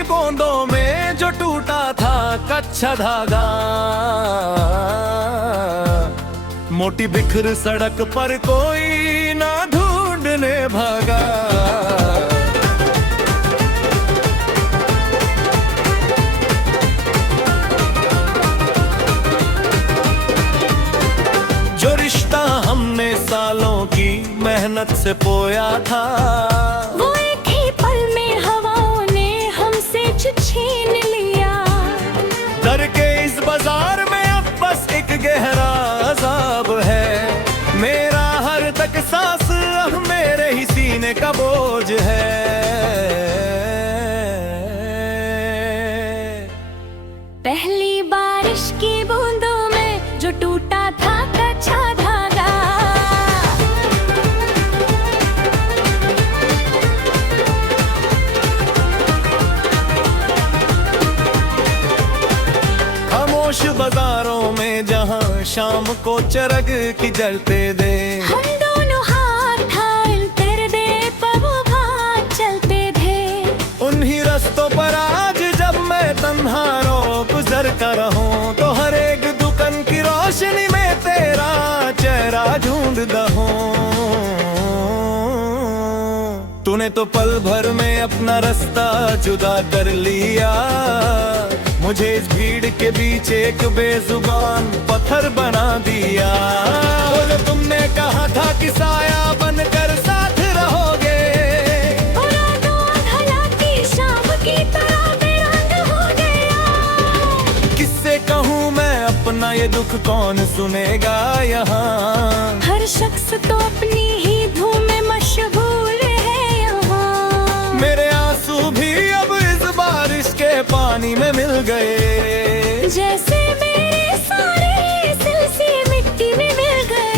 की बूंदों में जो टूटा था कच्चा धागा, मोटी बिखर सड़क पर कोई ना ढूंढने भागा। जो रिश्ता हमने सालों की मेहनत से पोया था, वो एक ही पल में हवाओं ने हमसे छीन लिया। डर के इस बाजार में अब बस एक गहरा अजाब है। मेरा हर तक सांस अब मेरे ही सीने का बोझ है। पहली बारिश की बूंदों में जो टूटा था कच्चा धागा, खामोश बाजारों में जहां शाम को चरग की जलते दे, हम दोनों हाथ थाल कर दे पर वो भाग चलते थे। उन्हीं रस्तों पर आज जब मैं तन्हा रो गुजर कर रहूं, तो हर एक दुकान की रोशनी में तेरा चेहरा ढूंढता हूँ। तूने तो पल भर में अपना रास्ता जुदा कर लिया, मुझे इस भीड़ के बीच एक बेजुबान पत्थर बना दिया। वो जो तुमने कहा था कि साया बनकर साथ रहोगे, शाम की तरह बेरंग हो गया। किससे कहूँ मैं अपना ये दुख, कौन सुनेगा यहाँ। हर शख्स तो अपनी ही धूम में मशगूल है यहाँ। मेरे आंसू भी अब इस बारिश के पानी में मिल गए, जैसे मेरे सारे सिलसिले मिट्टी में मिल गए।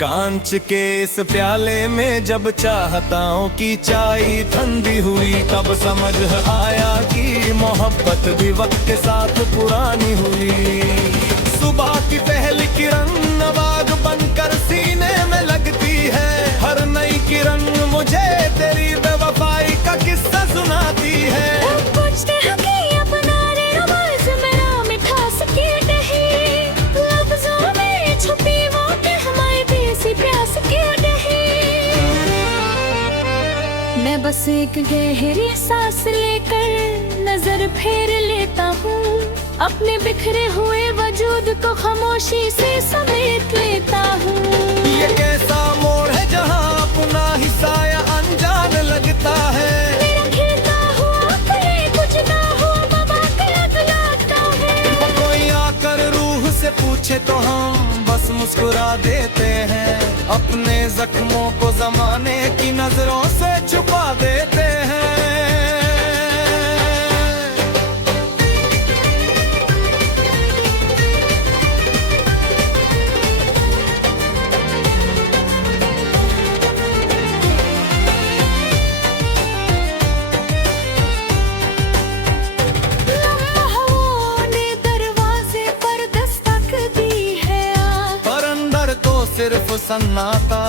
कांच के इस प्याले में जब चाहताओं की चाय ठंडी हुई, तब समझ आया कि मोहब्बत भी वक्त के साथ पुरानी हुई। सुबह की पहली किरण नवाग बनकर सीने में लगती है, हर नई किरण मुझे तेरी बेवफाई का किस्सा सुनाती है। मैं बस एक गहरी सांस लेकर नजर फेर लेता हूँ, अपने बिखरे हुए वजूद को खामोशी से समेट लेता हूँ। ये कैसा मोड़ है जहाँ अपना ही साया अनजान लगता है। मेरा खिलता हुआ फूले कुछ ना हो मवाक़ लगता है। कोई आकर रूह से पूछे तो हम बस मुस्कुरा देते हैं, अपने जख्मों को जमाने की नजरों से छुपा देते हैं। सिर्फ सन्नाटा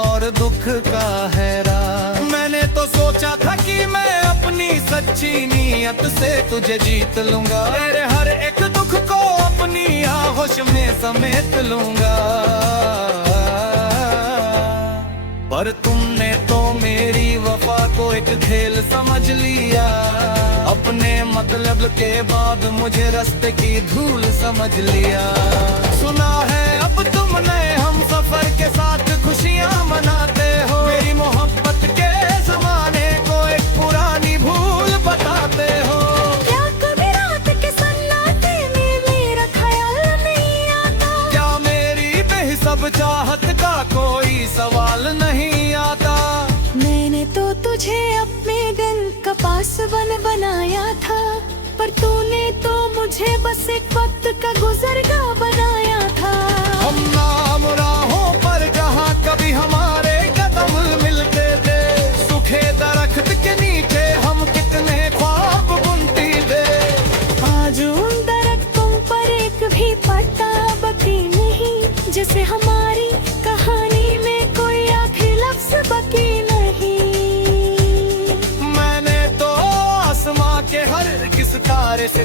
और दुख का हैरा। मैंने तो सोचा था कि मैं अपनी सच्ची नीयत से तुझे जीत लूंगा, तेरे हर एक दुख को अपनी आगोश में समेट लूंगा। पर तुमने तो मेरी वफा को एक खेल समझ लिया, अपने मतलब के बाद मुझे रास्ते की धूल समझ लिया। सुना है अब तुमने हम सफर के साथ खुशियाँ मनाते हो, मेरी मोहब्बत के जमाने को एक पुरानी भूल बताते हो। क्या कभी रात के सन्नाटे में मेरा ख्याल नहीं आता, क्या मेरी बेहिसाब चाहत का कोई सवाल नहीं आता। मैंने तो तुझे अपने दिल का पासबन बनाया था, पर तूने तो मुझे बस एक वक्त का गुजरगा बनाया था। हम नाम राहों पर जहाँ कभी हमारे कदम मिलते थे, सूखे दरख्त के नीचे हम कितने ख्वाब बुनती थे। आज उन दरख्तों पर एक भी पत्ता बाकी नहीं, जैसे हमारी कहानी में कोई आखिरी लफ्ज बाकी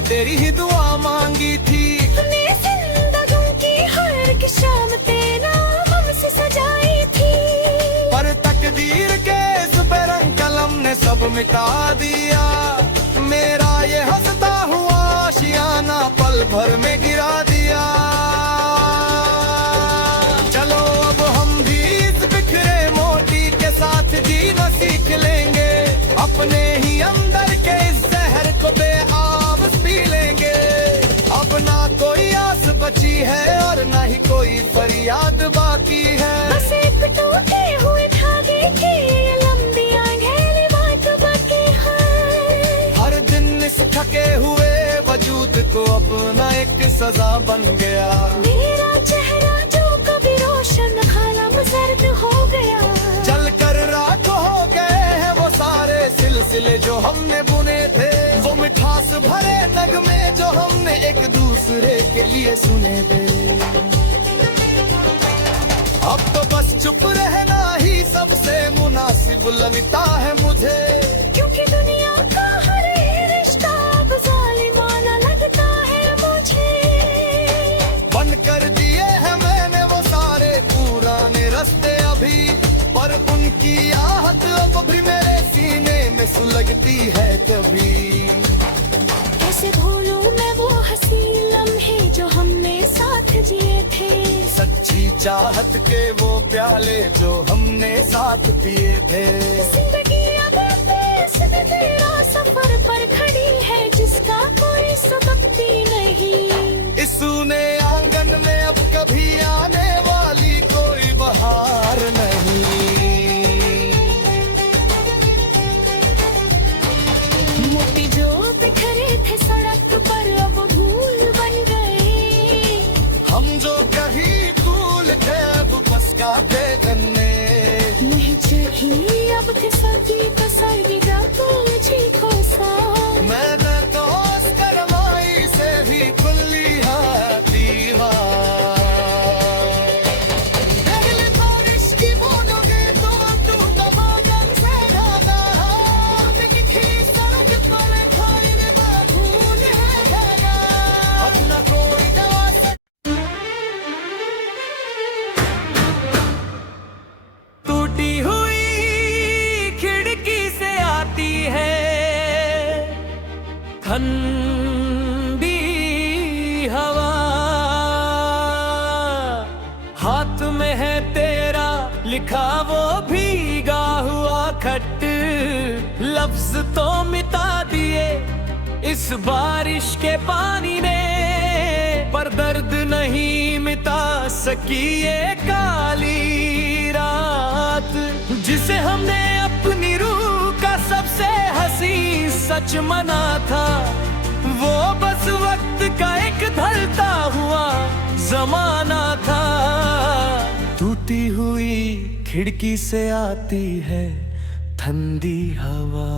से तेरी ही दुआ मांगी थी। तूने जिंदगी की हर की शाम तेरा हमसे सजाई थी, पर तकदीर के इस बेरंग कलम ने सब मिटा दिया। मेरा ये हंसता हुआ आशियाना पल भर में गिरा दिया। चलो अब हम भी इस बिखरे मोती के साथ जीना सीख लेंगे, अपने ही अंदर के इस जहर को बेआब पी लेंगे। अब ना कोई आस बची है और ना ही कोई फरियाद बाकी है। बस एक टूटे हुए धागे की ये लंबी अंधेरी बात बाकी है। हर दिन इस थके हुए वजूद को अपना एक सजा बन गया। मेरा चेहरा जो कभी रोशन खालम जर्द हो गया, जल कर राख हो गए हैं वो सारे सिलसिले जो हमने बुने थे, वो मिठास भरे नगमे जो हमने एक दूसरे के लिए सुने थे। अब तो बस चुप रहना ही सबसे मुनासिब लगता है मुझे, क्योंकि दुनिया का हर रिश्ता अब जालिमाना लगता है मुझे। बंद कर दिए हैं मैंने वो सारे पुराने रास्ते अभी, पर उनकी आहट अब भी मेरे सीने में सुलगती है कभी। कैसे भूलूं मैं वो हंसी लम्हे जो हमने साथ जिए थे, सच्ची चाहत के वो प्याले जो हमने साथ पिए थे। जिंदगी अब बेसुध तेरा सफर पर खड़ी है जिसका कोई सबकती नहीं। इस सूने आंगन में अब कभी आने वाली कोई बहार नहीं। मोती जो बिखरे थे सड़क पर अब धूल बन गए, हम जो कहीं कूल थे अब बस काटे गन्ने। नहीं चाहिए अब फिसलती तो सर्दिगा तुझी को सा। मैंने तो उस करमाई से भी खुली है दीवार। अगली बारिश की बूंदों तो टूटा बादल से ढाका है, दिखी सड़क पर खाई में माखून है भरा। अपना कोई दवा टूटी हुई खिड़की से आती है ठंडी हवा, हाथ में है तेरा लिखा वो भीगा हुआ खत, लफ्ज तो मिटा दिए इस बारिश के पानी ने, पर दर्द नहीं मिटा सकी ये काली रात, जिसे हमने अपनी रूह का सबसे हसी सच मना था। वो बस वक्त का एक ढलता हुआ जमाना था। टूटी हुई खिड़की से आती है ठंडी हवा।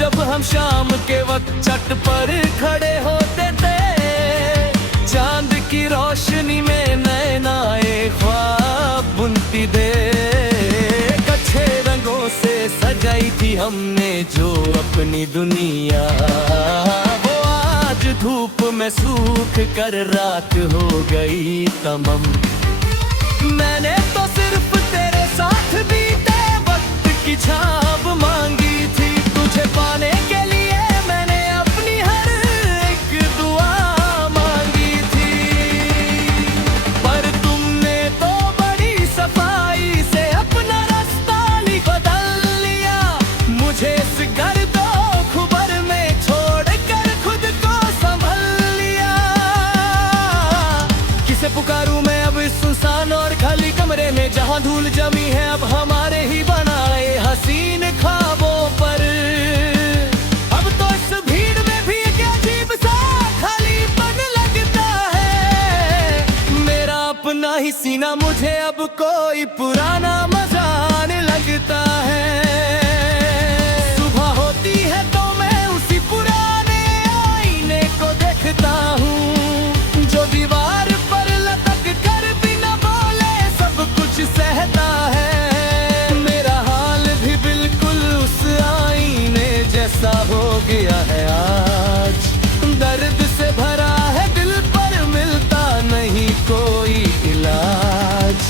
जब हम शाम के वक्त छत पर खड़े होते थे, चांद की रोशनी में नए नए ख्वाब बुनती दे, अच्छे रंगों से सजाई थी हमने जो अपनी दुनिया, वो आज धूप में सूख कर रात हो गई तमम। मैंने तो सिर्फ तेरे साथ बीते वक्त की छाप मांगी थी, तुझे पाने के लिए मैंने अपनी हर एक दुआ मांगी थी, पर तुमने तो बड़ी सफाई से अपना रास्ता बदल लिया, मुझे इस गर्दो खुबर में छोड़कर खुद को संभल लिया। किसे पुकारूं मैं अब इस सुनसान और खाली कमरे में, जहां धूल जमी है अब हमारे ही बनाए हसीन ख्वाबों पर। अब तो इस भीड़ में भी एक अजीब सा खालीपन लगता है, मेरा अपना ही सीना मुझे अब कोई पुराना सा हो गया है आज। दर्द से भरा है दिल पर मिलता नहीं कोई इलाज।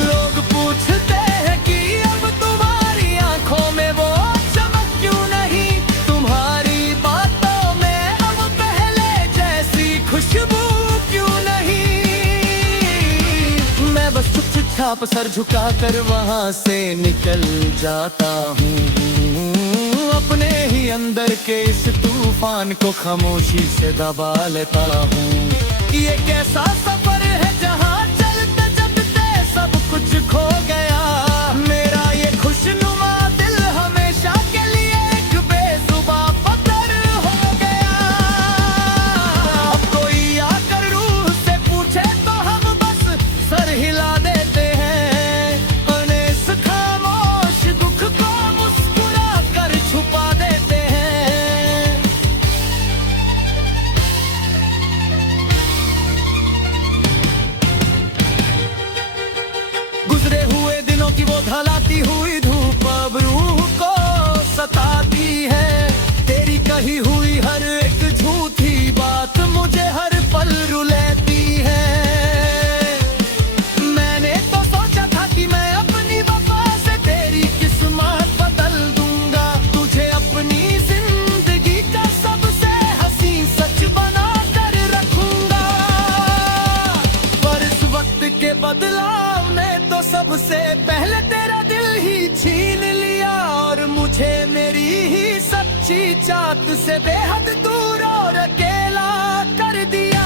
लोग पूछते हैं कि अब तुम्हारी आंखों में वो चमक क्यों नहीं, तुम्हारी बातों में अब पहले जैसी खुशबू क्यों नहीं। मैं बस चुपचाप सर झुका कर वहां से निकल जाता हूँ, अपने ही अंदर के इस तूफान को खामोशी से दबा लेता हूँ। ये कैसा सफर है जहाँ चलते चलते सब कुछ खो गया। मेरा ये खुशनुमा दिल हमेशा के लिए एक बेजुबां पत्थर हो गया। अब कोई आकर रूह से पूछे तो हम बस सर हिला देते हैं, अनेस खामोश दुख को मुस्कुरा कर छुपा देते हैं। गुजरे हुए दिनों की वो ढलाती हुई धूप अब रूह को सताती है। तेरी कही हुई हर एक झूठी बात मुझे हर पल रुलाती है। मैंने तो सोचा था कि मैं अपनी वफा से तेरी किस्मत बदल दूंगा, तुझे अपनी जिंदगी का सबसे हसीन सच बना कर रखूंगा। पर इस वक्त के बदलाव ने तो सबसे पहले तेरा दिल ही छीन लिया, और मुझे मेरी ही सच्ची चाहत से बेहद दूर और अकेला कर दिया।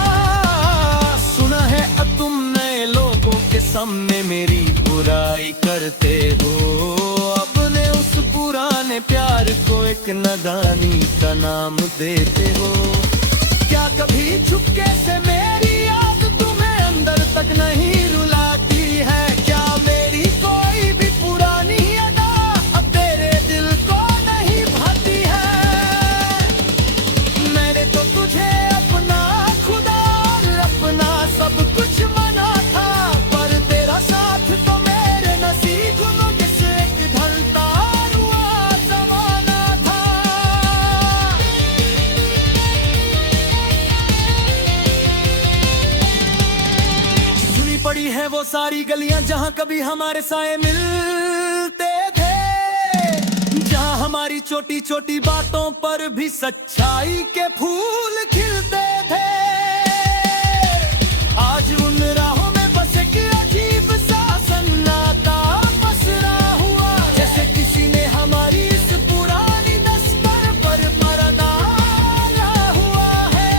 सुना है अब तुम नए लोगों के सामने मेरी बुराई करते हो, अपने उस पुराने प्यार को एक नादानी का नाम देते हो। क्या कभी चुपके से मेरी याद तुम्हें अंदर तक नहीं रुलाती है? क्या मेरी कोई भी पुरानी अदा अब तेरे दिल को नहीं भाती है? मैंने तो तुझे अपना खुदा और अपना सब कुछ माना था, पर तेरा साथ तो मेरे नसीब में किस एक ढलता हुआ जमाना था। सुनी पड़ी है वो सारी गलियां जहां कभी हमारे साए मिलते थे, जहां हमारी छोटी छोटी बातों पर भी सच्चाई के फूल खिलते थे। आज उन राहों में बस एक अजीब सा सन्नाटा पसरा हुआ, जैसे किसी ने हमारी इस पुरानी दस्तर पर पर्दा डाला हुआ है।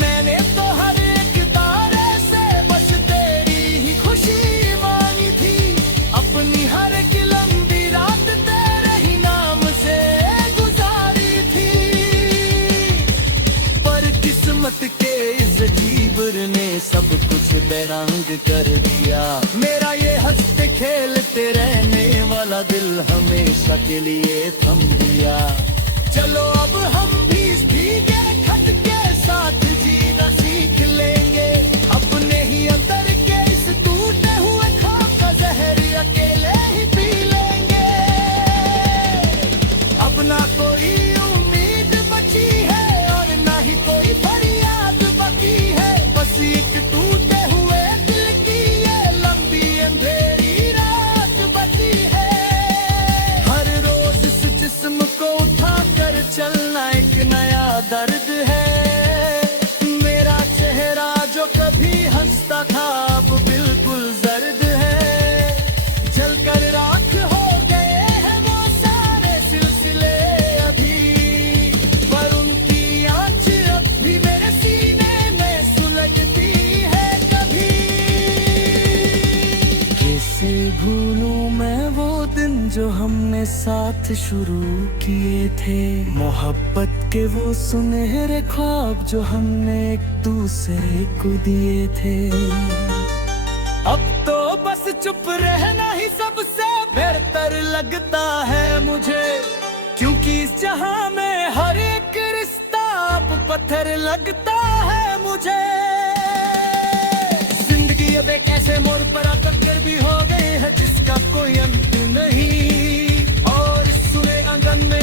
मैंने तो हर एक तारे से बस तेरी ही खुशी मांगी थी, अपनी हर एक लंबी रात तेरे ही नाम से गुजारी थी। पर किस्मत के इस जीवर ने सब कुछ बेरंग कर दिया। मेरा ये हंसते खेलते रहने वाला दिल हमेशा के लिए थम गया। चलो अब हम भी इस भीगे खत के साथ जीना सीख लेंगे, अपने ही अंदर के इस टूटे हुए ख्वाब का जहर अकेले ही पी लेंगे। अब ना कोई उम्मीद बची है और ना ही कोई फरियाद बाकी है, बस एक टूटे हुए दिल की ये लंबी अंधेरी रात बची है। हर रोज इस जिस्म को उठा कर चलना एक नया दर्द है। मेरा चेहरा जो कभी हंसता था अब बिल्कुल जर्द है। जलकर राख हो गए हैं वो सारे सिलसिले अभी, पर उनकी आँच अब भी मेरे सीने में सुलगती है कभी। कैसे भूलूं मैं वो दिन जो हमने साथ शुरू किए थे, मोहब्बत के वो सुनहरे ख्वाब जो हमने एक दूसरे को दिए थे। अब तो बस चुप रहना ही सबसे बेहतर लगता है मुझे, क्योंकि इस जहां में हर पत्थर लगता है मुझे। जिंदगी अब एक ऐसे मोड़ पर आकर भी हो गई है जिसका कोई अंत नहीं, और इस सुने आंगन में